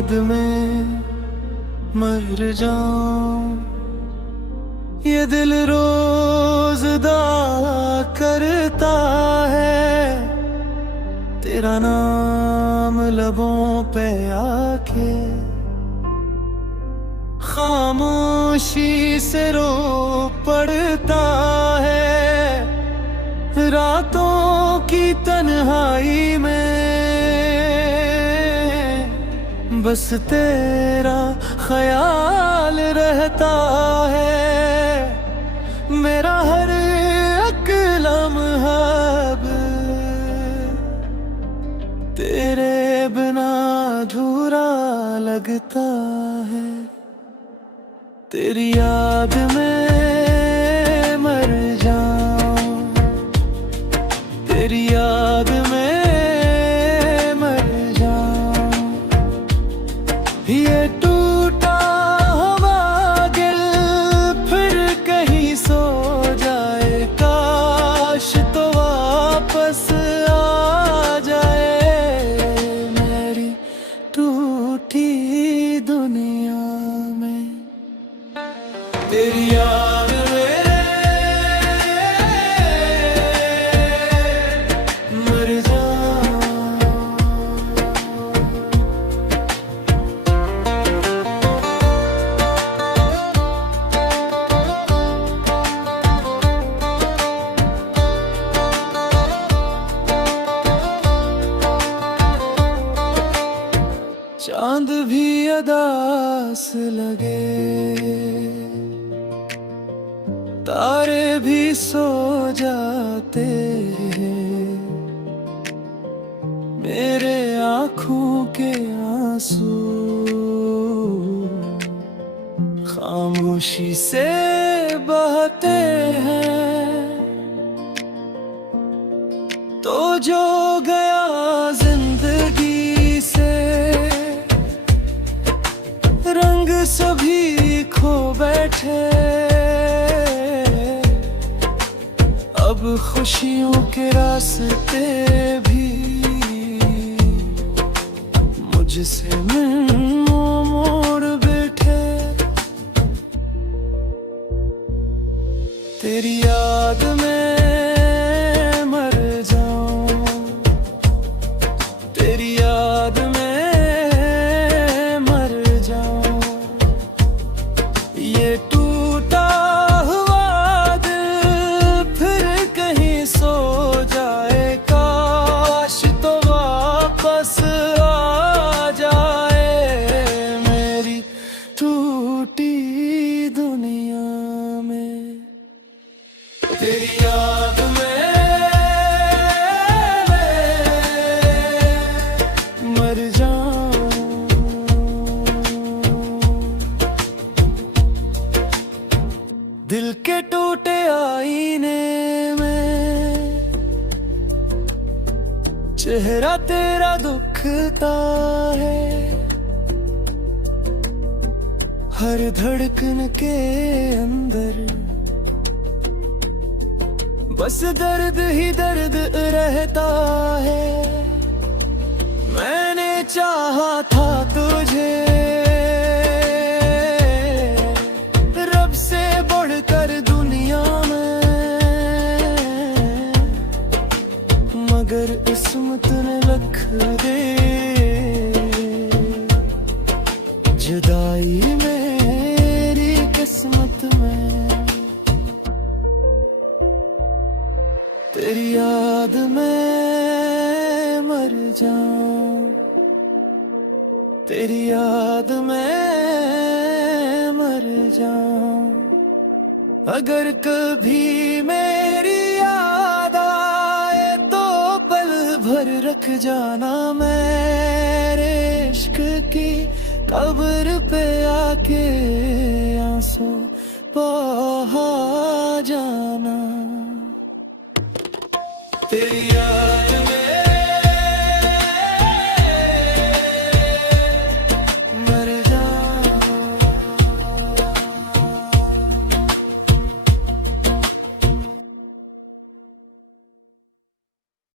याद में मर जाऊं। ये दिल रोज दुआ करता है, तेरा नाम लबों पे आके। खामोशी से रो पड़ता है रातों की तन्हाई में। बस तेरा ख्याल रहता है, मेरा हर एक लम्हा अब तेरे बिना अधूरा लगता है। तेरी याद में मर जाऊं, तेरी याद में मर जाऊं। ये टूटा हुआ दिल फिर कहीं सो जाए, काश तो वापस आ जाए मेरी टूटी दुनिया में। तेरी याद में मर जाऊं। चांद भी अदास लगे, तारे भी सो जाते हैं, मेरे आँखों के आंसू खामोशी से बहते हैं। तो जो गया जिंदगी से, रंग सभी खो बैठे। अब खुशियों के रास्ते भी मुझसे मोड़ बैठे। तेरी याद में मर जाऊं, तेरी याद में मर जाऊं। ये टूटा हुआ दिल फिर कहीं सो जाए, काश तो वापस आ जाए मेरी टूटी दुनिया में। तेरी याद में मर जाऊं। दिल के टूटे आईने में चेहरा तेरा दुखता है, हर धड़कन के अंदर बस दर्द ही दर्द रहता है। मैंने चाहा था तुझे रब से बढ़कर दुनिया में, मगर किस्मत ने लिख दे जुदाई मेरी किस्मत में। तेरी याद में मर जाऊं, तेरी याद में मर जाऊं। अगर कभी मेरी याद आए तो पल भर रख जाना, मेरे इश्क की कब्र पे आके आंसू बहा जाना। तेरी याद